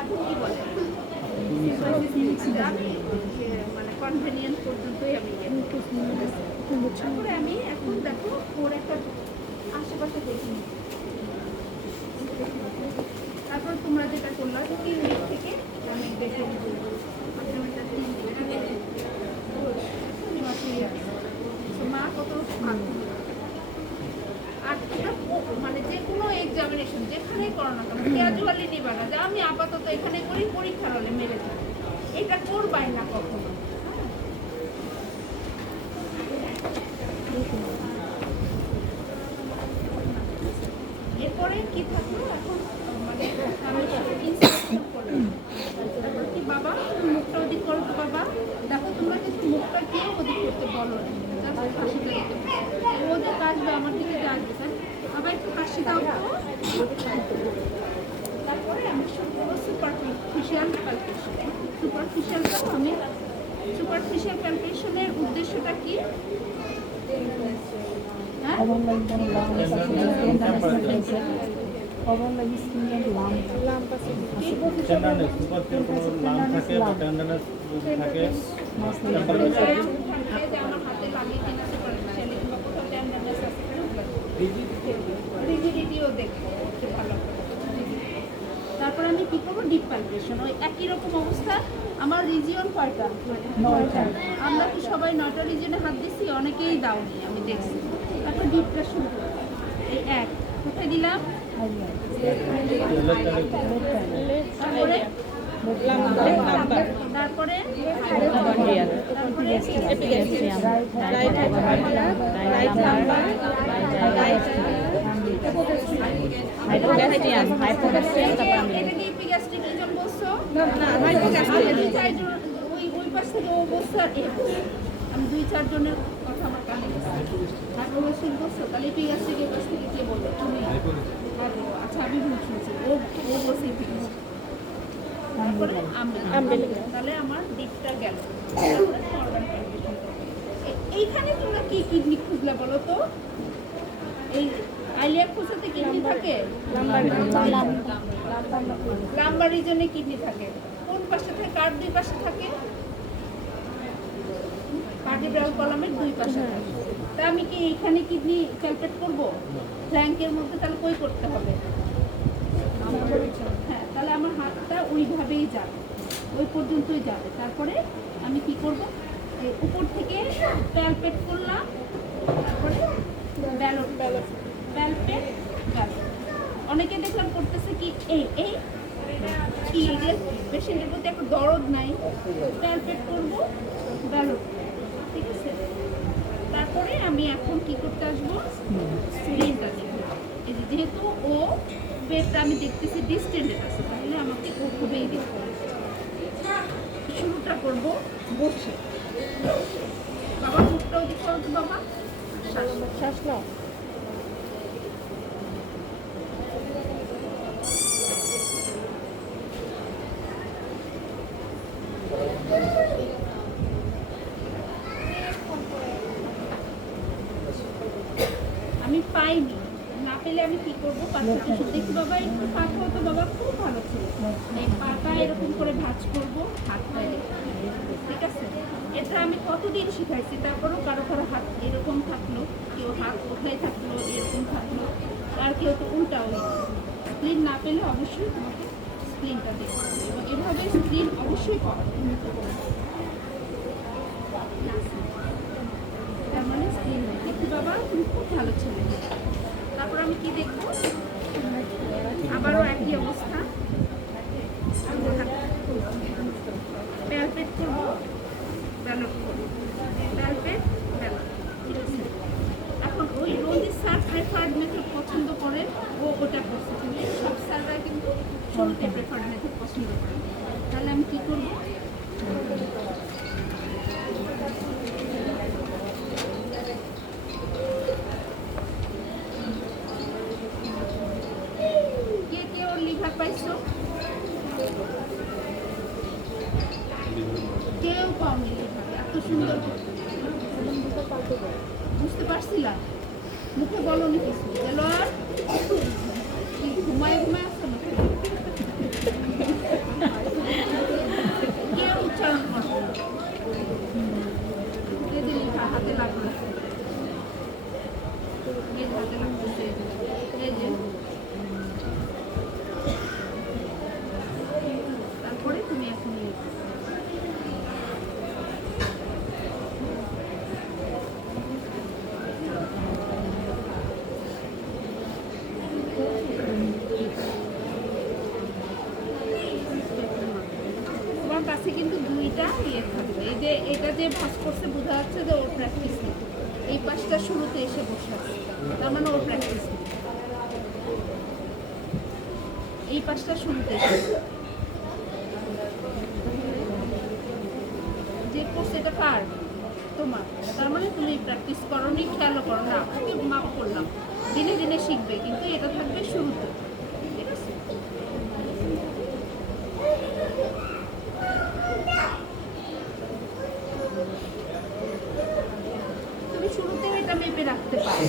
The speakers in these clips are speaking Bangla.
এখন কি বলে মানে কনভেনিয়েন্স পর্যন্তই আমি তারপরে আমি এখন দেখো ওর একটা আশেপাশে দেখি। তারপর তোমরা যেটা করলো 3 দিক থেকে আমি দেখে মা কত আর এটা মানে যে কোনো এক্সামিনেশন যেখানেই করো না কেন ক্যাজুয়ালি নিবা না যে আমি আপাতত এখানে করি পরীক্ষার হলে মেরে যাবো, এটা করবাই না কখনো। এরপরে কি থাকলো এখন মানে আমি ইনস্ট্রাকশন করলাম কি বাবা মুখটা ওদিক করো তো বাবা, দেখো তোমরা কিন্তু মুখটা কেউ ওদিক করতে বলো না, হাসিটা দিতে ও যে আসবে আমার দিকে যে আসবে স্যার বাবা একটু হাসি দাও তো। তারপরে আমি সুপারফিশিয়াল প্যালপেশন, সুপারফিশিয়ালটাও আমি সুপারফিশিয়াল প্যালপেশনের উদ্দেশ্যটা কি? তারপর আমি কি করবো ডিপ প্যালপেশন, ওই একই রকম অবস্থা। আমার রিজিয়ন কয়টা? 9টা। আমরা কি সবাই 9টা রিজিয়নে হাত দিচ্ছি? অনেকেই দাওনি আমি দেখছি। তারপর ডিপটা শুরু করবো। এই এক কোথায় দিলাম? তারপরে তারপরে আমি 2-4 জনের কথা আমার কানে গেছে। হাইপোগ্যাস্ট্রিক বলছো, তাহলে এপিগ্যাস্ট্রিকের কাছ থেকে কে বলবে? তুমি। আচ্ছা আমি ভুল শুনছি, ও বলছে এপিগ্যাস্ট্রিক। তারপরে তাহলে আমার ডিপটা গেল। এইখানে তোমরা কি কিডনি খুঁজলে বলো তো? এই আইলিয়াক ফুসাতে কিডনি থাকে, লাম্বার রিজনে কিডনি থাকে। কোন পাশে থাকে? কার 2 পাশে থাকে? ভার্টিব্রাল কলামের 2 পাশে থাকে। তা আমি কি এইখানে কিডনি ক্যালকুলেট করব? ফ্ল্যাঙ্কের মধ্যে তাহলে কই করতে হবে? হ্যাঁ, তাহলে আমার হাতটা ওইভাবেই যাবে, ওই পর্যন্তই যাবে। তারপরে আমি কি করব? এই উপর থেকে প্যালপেট করলাম, তারপরে ব্যালট প্যালপেট ব্যালট। অনেকে দেখলাম করতেছে কি এই এই কি পেশেন্টের প্রতি একটা দরদ নাই, প্যালপেট করব ব্যালট, ঠিক আছে? তারপরে আমি এখন কি করতে আসবো? স্ক্রিনটা দেখব। এই যেহেতু ও বেডটা আমি দেখতেছি ডিস্টেন্সে আছে, তাহলে আমাকে ওভাবেই দেখতে হবে। শুরুটা করব বসে। বাবা মুখটা ওদিকে করো তো বাবা, শ্বাস নাও। আমি পাইনি, না পেলে আমি কি করবো? পাঁচটা দেখি বাবা একটু পাখা হতো বাবা, খুব ভালো ছিল। এই পাটা এরকম করে ভাঁজ করবো, হাত পায়ে, ঠিক আছে? এটা আমি কতদিন শিখাইছি, তারপরেও কারো কারো হাত এরকম থাকলো, কেউ হাত কোথায় থাকলো এরকম থাকলো, আর কেউ তো উল্টাও। স্ক্রিন না পেলে অবশ্যই তোমাকে স্ক্রিনটা দেখতে হবে এবং এভাবে স্ক্রিন অবশ্যই পাওয়া। তার মানে স্ক্রিন দেখি বাবা তুমি খুব ভালো ছেলে। তারপর আমি কি দেখবো? আবারও একই অবস্থা, প্যালপেট করবো, ব্যালট করবো, প্যালপেট ব্যালট, ঠিক আছে? এখন ওই রোজি স্যার প্রেফার্ড মেথড পছন্দ করে, ও ওটা করছে, কিন্তু সব স্যাররা কিন্তু শুরুতে প্রেফার্ড মেথড পছন্দ করে। তাহলে আমি কি করবো? কে ওর লিভার পাইছো? কেউ পাওনি লিভার, এত সুন্দর বুঝতে পারছিলাম। মুখে বলো নি কিছু, আর ঘুমায় ঘুমায় আসছো না? কাছে কিন্তু দুইটা ইয়ে থাকবে। এই যে এটা যে ভাঁজ করছে বোঝা যাচ্ছে যে ওর প্র্যাকটিস নেই। এই পাশটা শুরুতে এসে বসে আছে, তার মানে ওর প্র্যাকটিস নেই। এই পাশটা শুরুতে এসে যে কোর্স এটা কার তোমার, তার মানে তুমি প্র্যাকটিস করো নি, খেয়ালও করো না, ওকে মাপ করলাম। দিনে দিনে শিখবে, কিন্তু এটা থাকবে শুরুতে, ঠিক আছে? তুমি শুরুতেও এটা মেপে রাখতে পারো।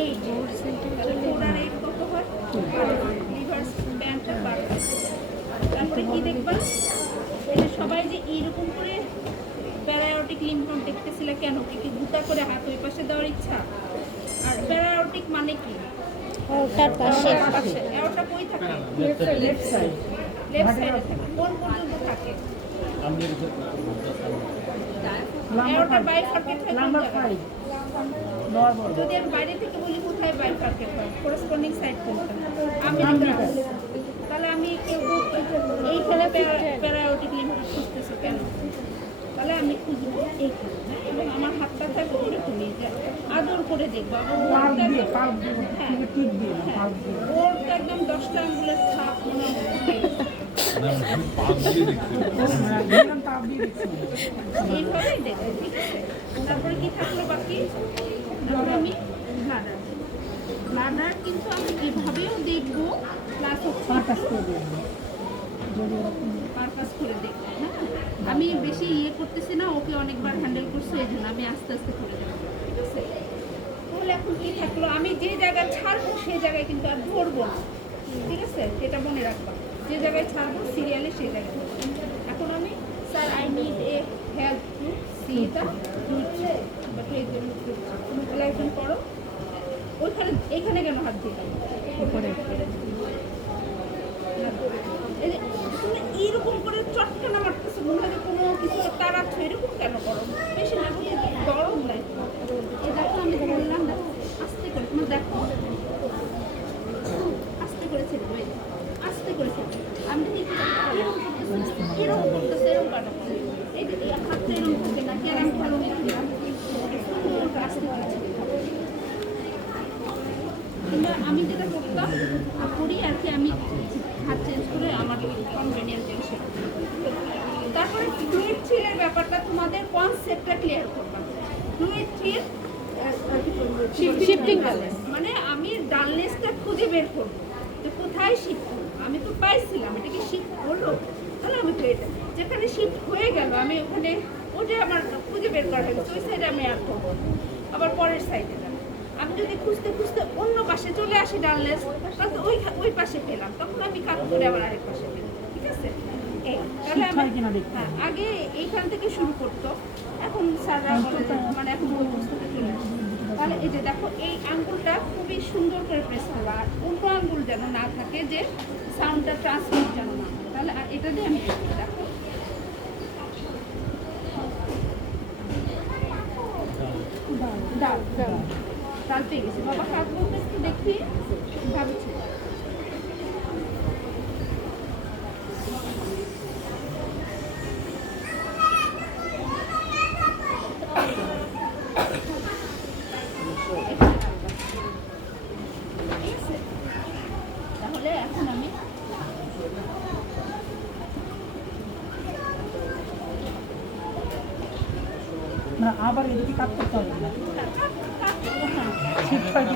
এই কত হয় রিভার্স ব্যান্ডটা বাড়বে। তারপরে কি দেখবা, এই যে সবাই যে এইরকম করে প্যারায়োটিক লিম্ফ দেখতেছিলে কেন? কি গুতা করে হাত ওই পাশে দেওয়ার ইচ্ছা? আর প্যারায়োটিক মানে কি? তার পাশে এরোটা কই থাকে? লেফট সাইডে থাকে। কোন পর্যন্ত থাকে? এরোটা বাইফার্কেট হয় কোন জায়গায়? যদি আমি বাইরে থেকে বলি কোথায় বাইফার্কেট হয়, করেসপন্ডিং সাইড কোনটা? আমেরিকা। তাহলে আমি এইখানে প্যারায়োটিক লিম্ফ খুঁজতেছি কেন? তাহলে আমি খুঁজবো এইখানে, এবং আমার হাতটা থাকবে ওরকমই, যে আদর করে দেখবো। ওর তো একদম 10টা আঙ্গুলের ছাপ মনে হয় এইভাবেই দেখবো, ঠিক আছে? তারপরে কি থাকলো বাকি? তারপরে আমি ব্লাডার কিন্তু আমি এভাবেও দেখবো, প্লাস পারকাস করে দেখবো। হ্যাঁ, আমি বেশি ইয়ে করতেছি না, ওকে অনেকবার হ্যান্ডেল করছি, এই জন্য আমি আস্তে আস্তে করে দেবো, ঠিক আছে? তাহলে এখন কি থাকলো, আমি যে জায়গায় ছাড়বো সেই জায়গায় কিন্তু আর ধরবো না, ঠিক আছে? এটা মনে রাখবা, যে জায়গায় ছাড়বো সিরিয়ালে সেই জায়গায়। এখন আমি sir I need a help to C the future, একজন করো ওইখানে, এইখানে কেন হাত দিলাম? তুমি এইরকম করে চটকানা মারতেছো, মনে হয় কোনো কিছু তাড়াচ্ছ, এরকম কেন করো? বেশি না গরম নাই, এটা তো আমি বললাম না, আস্তে করে তুমি দেখো, আস্তে করে ছেড়ে, আস্তে করে ছেড়ে। আমি এরকম করতেছি, এরকম করতেছে, এরকম কেন? এই যে হাতটা এরকম করতে না, কি আর আমি ভালো নিচ্ছিলাম, আস্তে করে ছেড়ে। কিংবা আমি যেটা করতাম করি আর কি, আমি হাত চেঞ্জ করে আমার কনভেনিয়েন্ট চেঞ্জ। তারপরে ফ্লুইড থ্রিলের ব্যাপারটা তোমাদের কনসেপ্টটা ক্লিয়ার করলাম। ফ্লুইড থ্রিল শিফটিং ডালনেস, মানে আমি ডালনেসটা খুঁজে বের করবো যে কোথায় শিফট করবো। আমি তো পাইছিলাম এটা কি শিফট হলো, তাহলে আমি তো এটা যেখানে শিফট হয়ে গেল আমি ওখানে ওটা আমার খুঁজে বের করা হয়ে গেছে, ওই সাইডে আমি আর করবো, আবার পরের সাইডে যাবো। আমি যদি খুঁজতে খুঁজতে অন্য পাশে চলে আসি ডালনেস, তাহলে তো ওই পাশে পেলাম, তখন আমি কাট করে আবার আরেক পাশে পেলাম, ঠিক আছে? তাহলে আমি আগে এইখান থেকে শুরু করতো, এখন স্যাররা বলে মানে এখন ওই পুস্তকে চলে আসে। তাহলে এই যে দেখো, এই আঙ্গুলটা খুবই সুন্দর করে প্রেস করবো, আর অন্য আঙ্গুল যেন না থাকে, যে সাউন্ডটা ট্রান্সমিট যেন না হয়। তাহলে এটা দিয়ে আমি দেখো ডাল পেয়ে গেছি। বাবা কাজ বলতে একটু দেখি ভাবছি। তাহলে এখন আমি আবার এদিকে কাট করতে হবে না,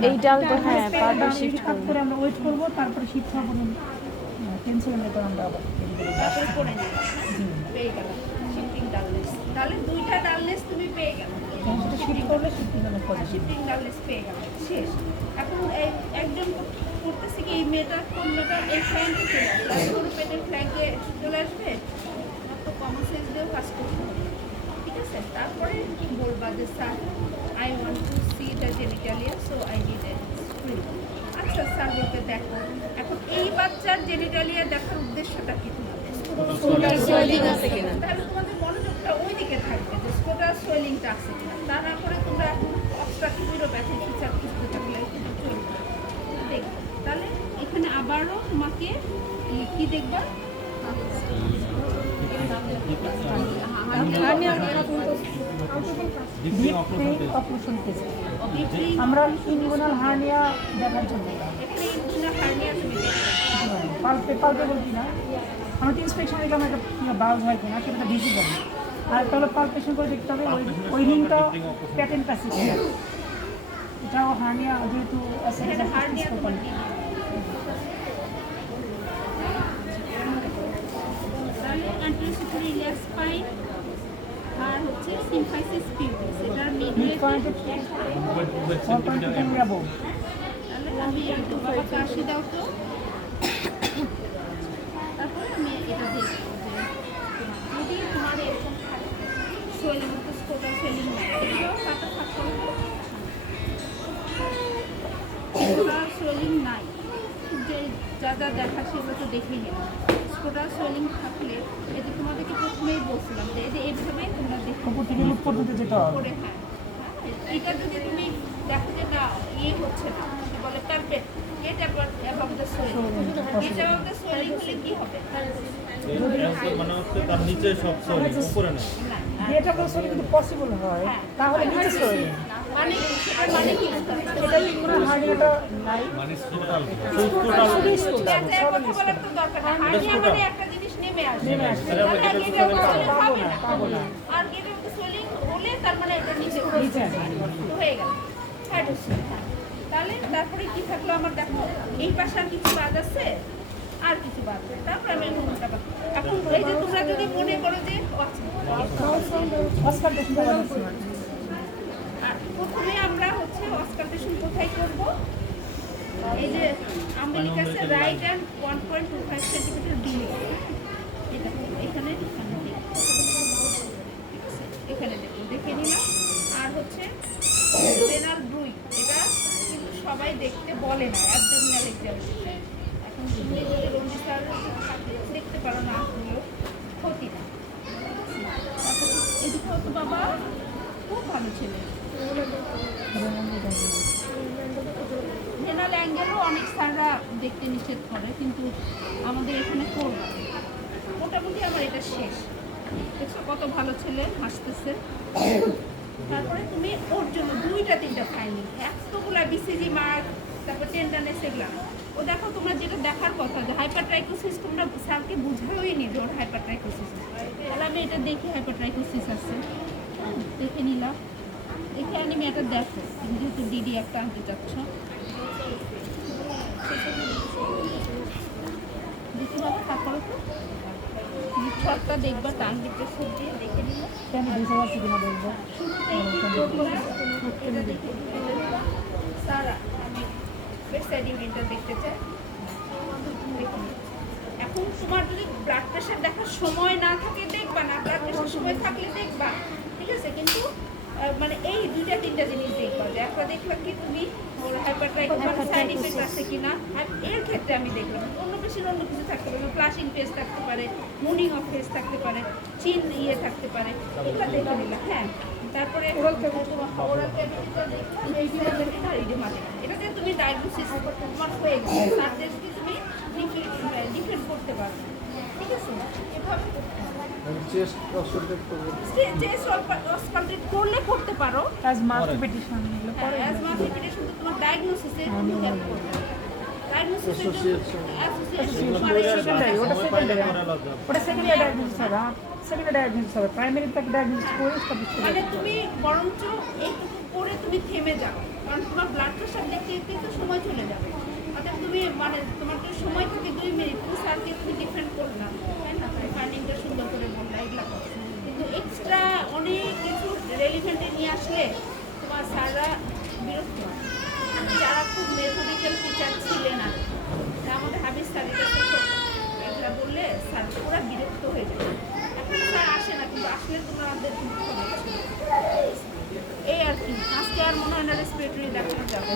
এই ডাল তো হ্যাঁ বারবার শিফট কাট করে আমরা ওয়েট করবো, তারপরে শিফট হওয়ার পর 10 সেকেন্ডের পর আমরা আবার তারপরে করে নিই, পেয়ে গেলাম শিফটিং ডালনেস। তাহলে দুইটা ডালনেস তুমি পেয়ে গেল, শিফট করলে শিফটিং শিফটিং ডালনেস পেয়ে গেল, শেষ। এখন একজন করতেছে কি, এই মেয়েটা কোন মেয়েটা এই ফ্ল্যাঙ্কে চলে আসবে, সরু পেটের ফ্ল্যাঙ্কে চলে আসবে, তো কমন সেন্স দিয়েও কাজ করতে হবে, ঠিক আছে? তারপরে কি বলবা যে sir I want to C the genitalia, so I need a screen. আচ্ছা স্যার বলতে দেখো, এখন এই বাচ্চার জেনিটালিয়া দেখার উদ্দেশ্যটা কি তোমাদের? তাহলে তোমাদের মনোযোগটা ওই দিকে থাকবে যে স্ক্রোটাল সোয়েলিংটা আছে কিনা, তা না করে তোমরা অবস্ট্রাকটিভ ইউরোপ্যাথিক ফিচার খুঁজতে থাকলে এখানে আবারও তোমাকে কি দেখবা অপারেশন টেস্ট আমরা ইনগুনাল হার্নিয়া দেখার জন্য এখানে ইনগুনাল হার্নিয়া তুমি দেখবে পালপেবল কিনা আমরা ইন্সপেকশন দেখলাম একটা বাউজ হয় কিনা সেটা ভিজিবল আর তাহলে পালপেশন করে দেখতে হবে ওই রিংটা প্যাটেন্ট প্যাসিভ এটাও হার্নিয়া যেহেতু এটা হার্নিয়া তোমার তাহলে অ্যান্টিসিপেটরি ইলিয়াক স্পাইন আর হচ্ছে সিম্ফাইসিস পিউবিস এটার মিডওয়ে তাহলে আমি একটু বাবাকে আসি দাও তো তারপরে আমি এটা দেখব যদি তোমার এরকম সোয়েলিং মতো স্কোটার সোয়েলিং নাই এগুলো পাতা থাকতে হবে স্কোটার সোয়েলিং নাই যে যা যা দেখা সেগুলো তো দেখেই গেলাম স্কোটার সোয়েলিং থাকলে এতে তোমাদেরকে প্রথমেই বলছিলাম যে এই যে এইভাবে তোমরা দেখো উপর থেকে মুখ পর্যন্ত যেতে হবে করে হ্যাঁ এটা যদি তুমি দেখো যে না ইয়ে হচ্ছে না কি বলে পারফেক্ট এটা অ্যাবাভ দ্য সোয়েলিং এটা অ্যাবাভ দ্য সোয়েলিং হলে কি হবে মানে হচ্ছে তার নিচে সব সরি উপরে না না এটা বলছো যদি পসিবল হয় তাহলে নিচে সরে মানে সেটার মানে কি এটা ইনগুনাল হার্নিয়াটা নাই মানে টোটাল কথা বলার তো দরকার না হার্নিয়া মানে একটা জিনিস নেমে আসে পাবো না আর গেটে সোয়েলিং হলে তার মানে এটা নিচে নিচে আছে। হয়ে গেল তাহলে তারপরে কি থাকলো আমার দেখো এই পাশে আর কিছু বাদ আছে আর কিছু বাদ আছে তারপরে আমি অন্যটা বাদ এখন এই যে তোমরা যদি মনে করো যে অস্কালটেশন আর প্রথমে আমরা হচ্ছে অস্কালটেশন কোথায় করব এই যে আমেরিকাসে রাইট অ্যান্ড 1.25 সেন্টিমিটার ডিলে এটা এখানে এখানে দেখুন দেখে নিলাম আর হচ্ছে রেনাল ব্রুই এটা কিন্তু সবাই দেখতে বলে না অ্যাবডোমিনাল এক্সামিনেশন এখন তুমি যদি রঞ্জিত স্যার দেখতে পারো না হলেও ক্ষতি না এদিকে তো বাবা খুব ভালো ছেলে রেনাল অ্যাঙ্গেলও অনেক স্যাররা দেখতে নিষেধ করে কিন্তু আমাদের এখানে করবে মোটামুটি আমার এটা শেষ দেখছো কত ভালো ছেলে হাসতেছে তারপরে তুমি ওর জন্য 2-3টা ফাইলিং এতগুলা বিসিজি মার্ক তারপর টেন্ডারনেস এগুলা ও দেখো তোমরা যেটা দেখার কথা যে হাইপারট্রাইকোসিস তোমরা স্যারকে বুঝাওই নি যে ওর হাইপারট্রাইকোসিস তাহলে আমি এটা দেখি হাইপারট্রাইকোসিস আছে দেখে নিলাম দেখে আমি এটা দেখো তুমি যেহেতু ডিডি একটা আনতে চাচ্ছ দেখি বাবা তারপরে তো ছটটা দেখবা টান দিতে সব দিয়ে দেখে নিলাম কেন বুঝতে পারছি কিনা দেখবো এটা দেখে সারা আমি বেডসাইড ইউনিটটা দেখতে চাই এখন তোমার যদি ব্লাড প্রেশার দেখার সময় না থাকে দেখবা না ব্লাড প্রেশার সময় থাকলে দেখবা ঠিক আছে কিন্তু মানে এই 2-3টা জিনিস দেখবা যে একটা দেখলা কি তুমি ওর হাইপারট্রাইকোসিস সাইড ইফেক্ট আছে কিনা আর এর ক্ষেত্রে আমি দেখলাম অন্য বেশি অন্য কিছু থাকতে পারে ফ্লাশিং ফেস থাকতে পারে মুনিং অফ ফেস থাকতে পারে চিন ইয়ে থাকতে পারে এগুলো দেখে নিলাম হ্যাঁ তারপরে ওরাল ক্যাভিটিটা দেখলাম এটাতে তুমি ডায়াগনোসিস তোমার হয়ে গেছে সার্জারি তুমি ডিফেন্ড করতে পারবে ঠিক আছে এভাবে চেস্ট অস্ট্রেট করব চেস্ট অস্কালটেট করলে করতে পারো অ্যাজ মাস্টারবেশন এগুলো পরে অ্যাজ মাস্টারবেশন তো তোমার ডায়াগনোসিসে একটু হেল্প করবে ডায়াগনোসিসের অ্যাসোসিয়েশন মানে সেকেন্ডারি ওটা সময় পাইলে সেকেন্ডারি করা লাগবে ওটা সেকেন্ডারি ডায়াগনোসিস হবে সেকেন্ডারি ডায়াগনোসিস হবে প্রাইমারি তাকে ডায়াগনোসিস করে এস্টাবলিশ করে মানে তুমি বরঞ্চ এইটুকু করে তুমি থেমে যাও কারণ তোমার ব্লাড প্রেশার দেখতে দেখতে তো সময় চলে যাবে অর্থাৎ তুমি মানে তোমার তো সময় থাকে 2 মিনিট তুমি স্যারকে তুমি ডিফেন্ড করলে না তাই না তাই ফান্ডিংটা সুন্দর করে বললা এগুলা কিন্তু এক্সট্রা অনেক কিছু রেলিভেন্টে নিয়ে আসলে তোমার স্যাররা বিরক্ত হয় যারা খুব মেথোডিক্যাল টিচার ছিলেন না আমাদের হাবিজ স্যার এটা বললে স্যার পুরো বিরক্ত হয়ে যাবে এখন স্যার আসে না কিন্তু আসলে তোমাদের এই আর কি আজকে আর মনে হয় না রেসপিরেটরি দেখানো যাবে